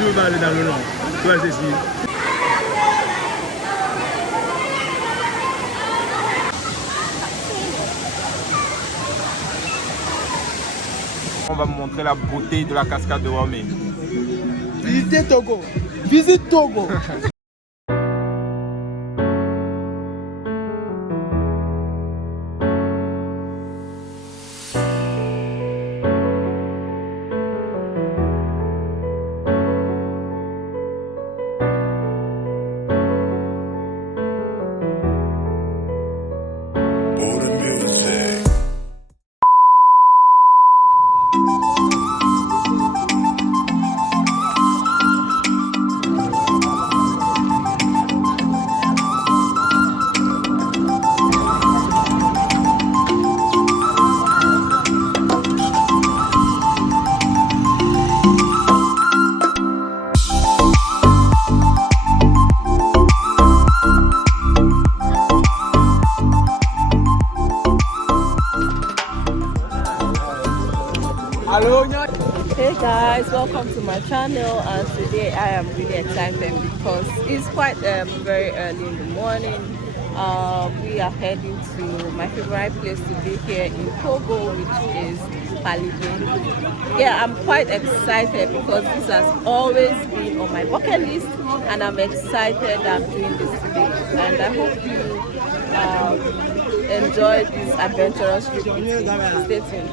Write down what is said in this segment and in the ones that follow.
tu veux pas aller dans le nord, tu vas essayer. On va vous montrer la beauté de la cascade de Wome. Visitez Togo. Visite Togo. Hey guys, welcome to my channel, and today I am really excited because it's quite very early in the morning. We are heading to my favorite place to be here in Togo, which is Kpalime. Yeah, I'm quite excited because this has always been on my bucket list, and I'm excited I'm doing this today. And I hope you enjoy this adventurous trip with me. Stay tuned.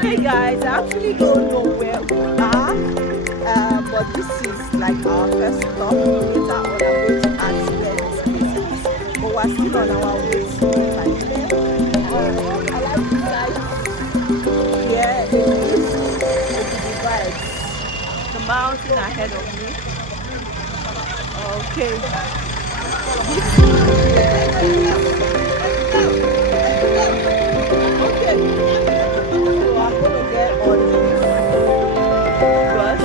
Hey guys, I actually don't know where we are, but this is like our first stop. Later on, I'm going to ask where this place is, but we're still on our way to Kpalime. I like the guys. Yeah, it gives me the vibes. The mountain ahead of me. Okay. Okay. So I'm gonna get on this bus.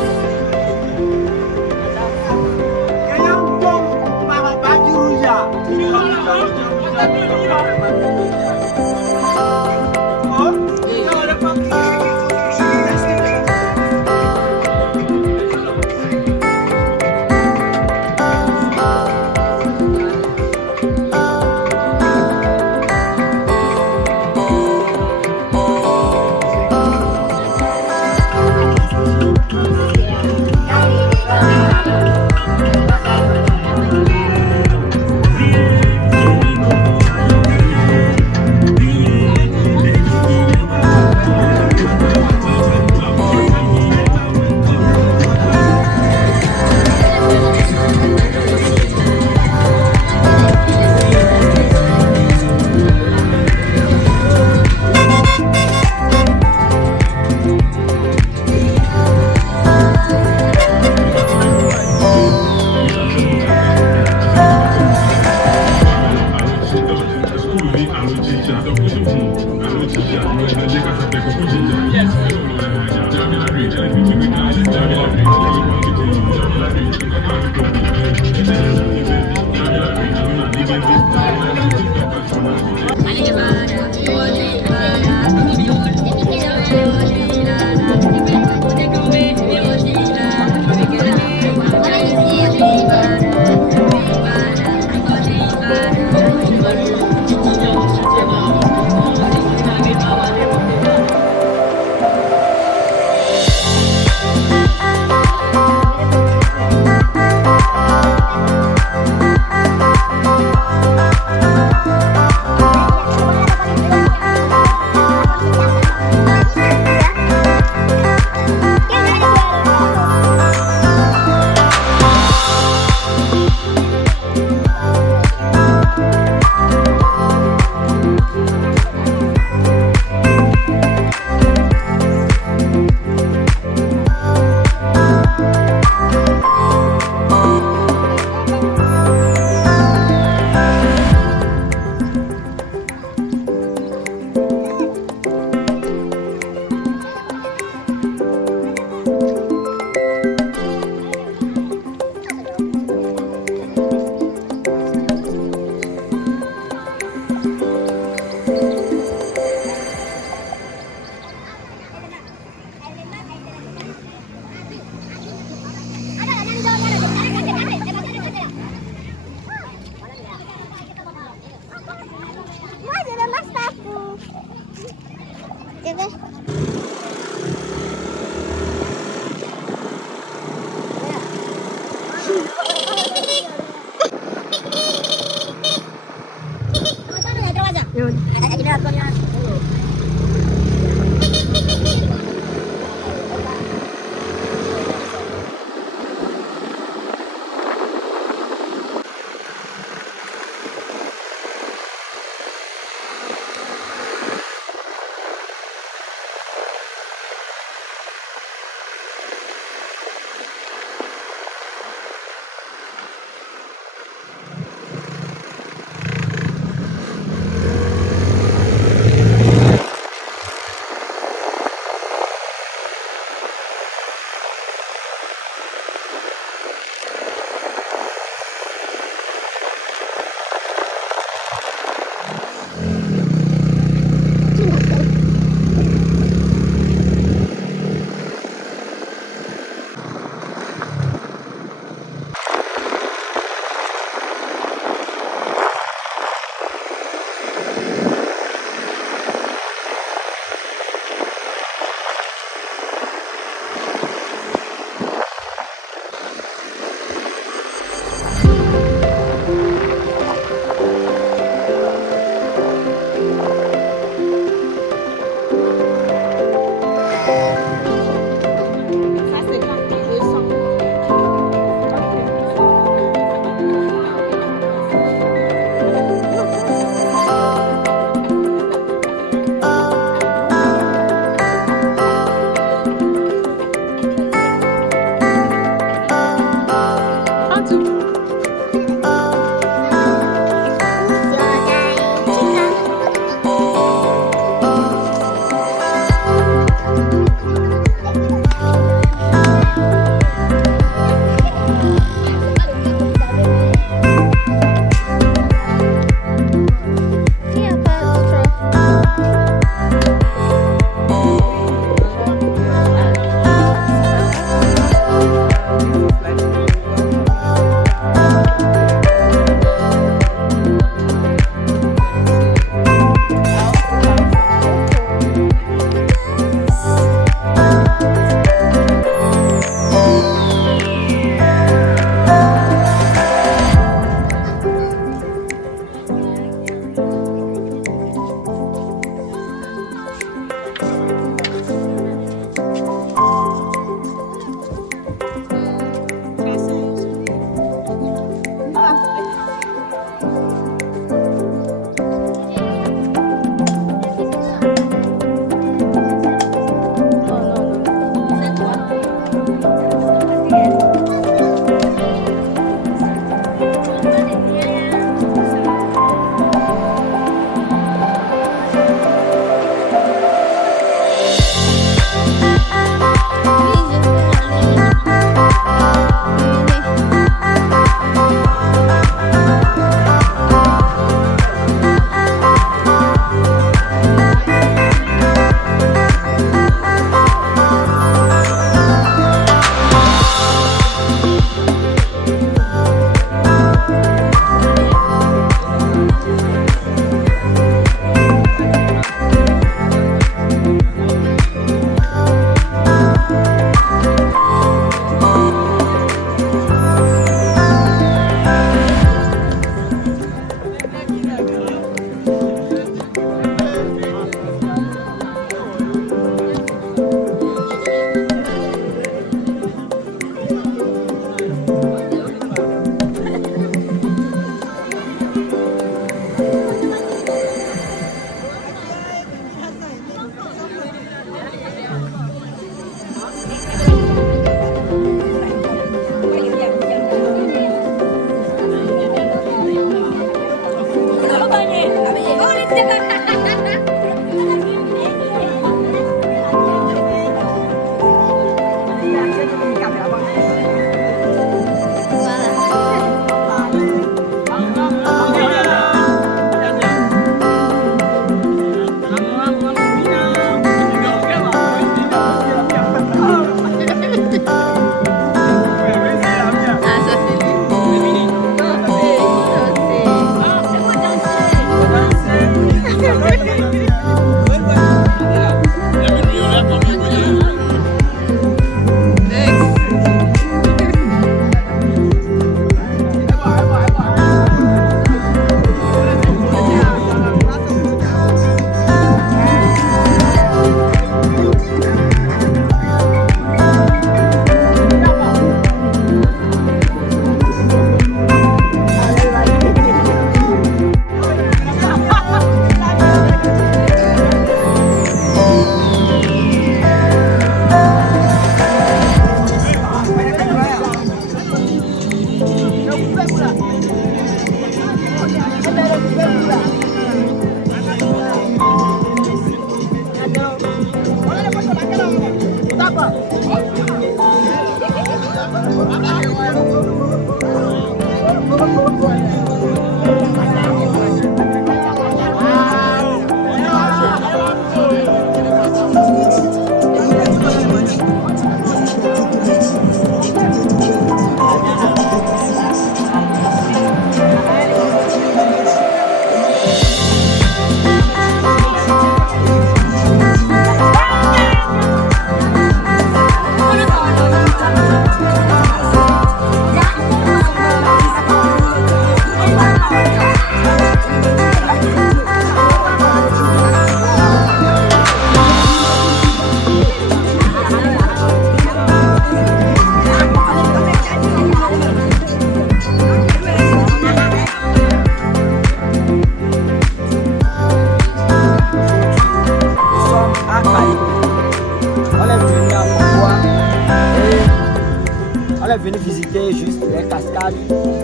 On est venu visiter juste les cascades,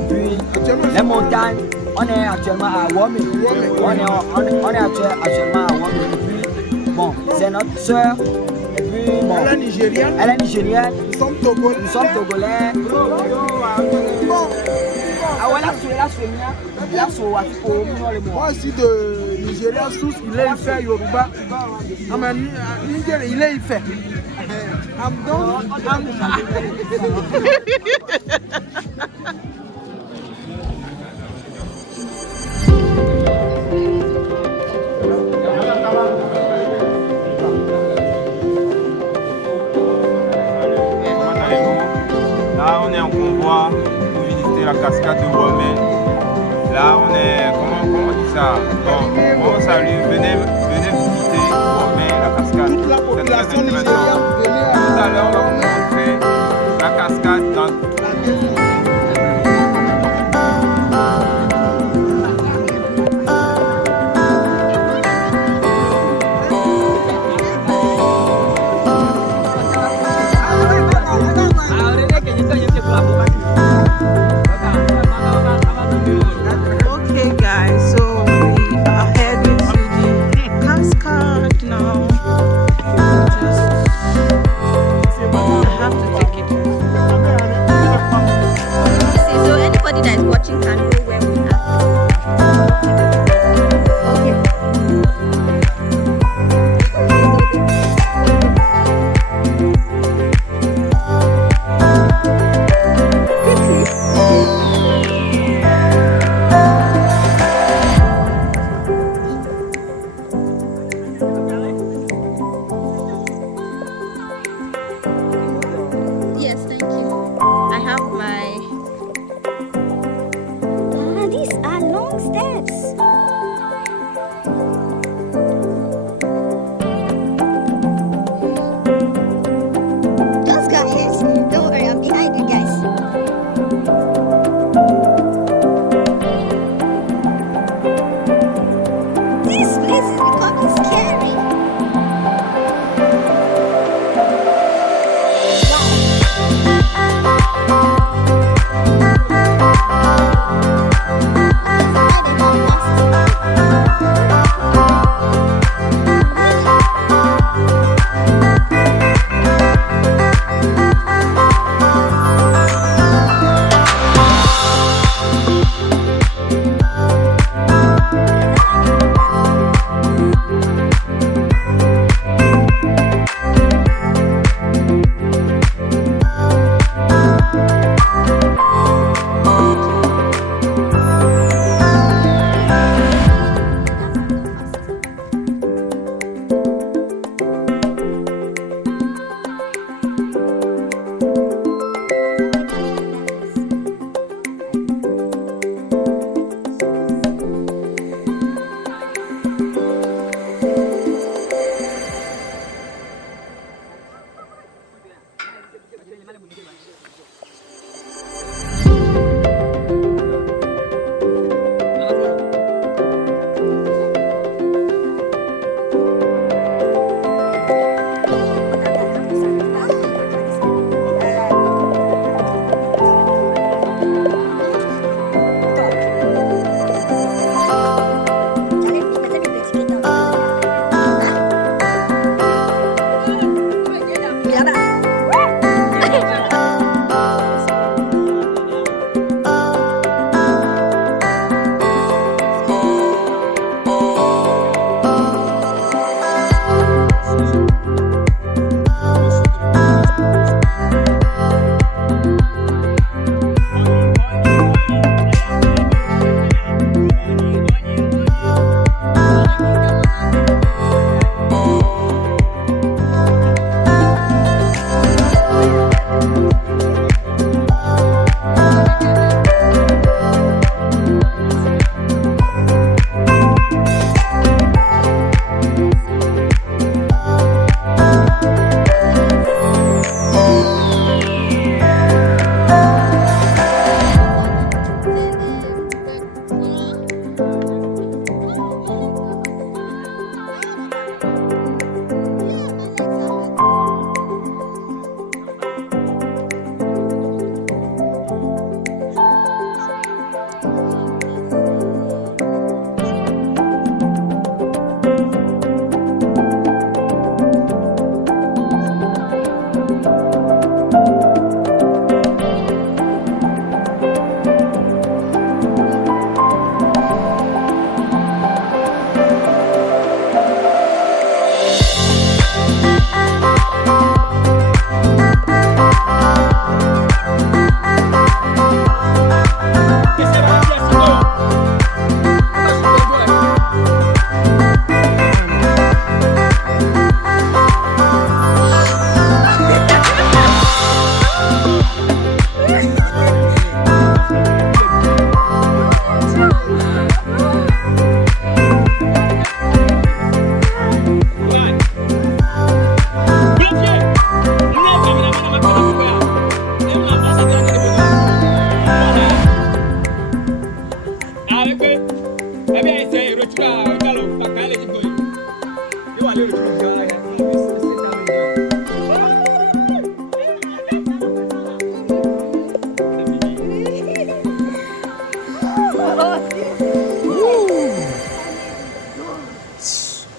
puis les montagnes. On est actuellement à Wome. On est actuellement à Wome. Et puis, bon, c'est notre soeur. Et puis, bon, elle est nigérienne. Nous sommes togolais. Moi aussi de Nigeria, il est fait Yoruba. Il est fait. Là, on est en convoi pour visiter la cascade de Wome. Là, on est, comment on dit ça? Bon, salut, venez visiter Wome, la cascade. Toute la population nigérienne, tout à l'heure, on va vous montrer la cascade dans Okay guys, so we are heading to the cascade now. I have to take it. See, so anybody that is watching can know where we are. Yes, thank you. I have my. Ah, these are long steps. Those guys, don't worry, I'm behind you guys. This place is becoming scary. Wow.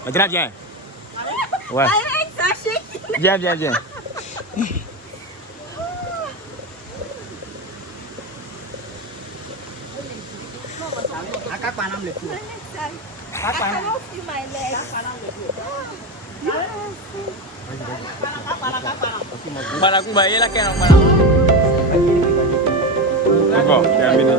Maintenant, viens. Ouais. Viens, viens, viens. D'accord, terminé.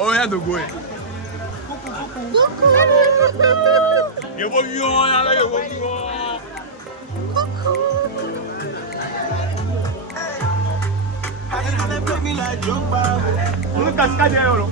Oh, il y a Togo. On Cascade de Wome.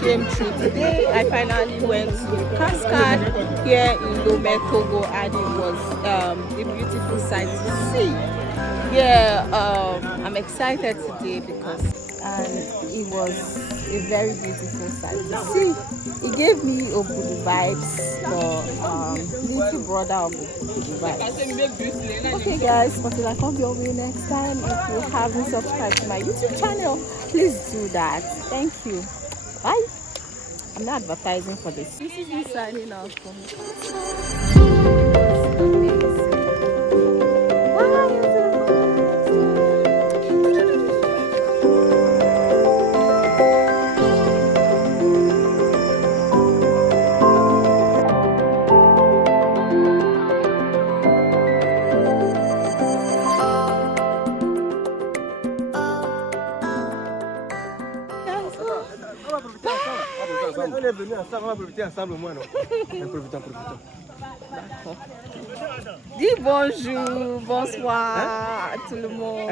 Came through today. I finally went to Cascade here in Wome, Togo, and it was a beautiful sight to see. Yeah, I'm excited today because it was a very beautiful sight to see. It gave me Obudu vibes, the little brother of Obudu vibes. Okay guys, but till I come your way next time, if you haven't subscribed to my YouTube channel, please do that. Thank you. Bye. I'm not advertising for this. This is me signing off from On est venus ensemble, on va profiter ensemble au moins, non? Profitons. Dis bonjour, bonsoir à tout le monde.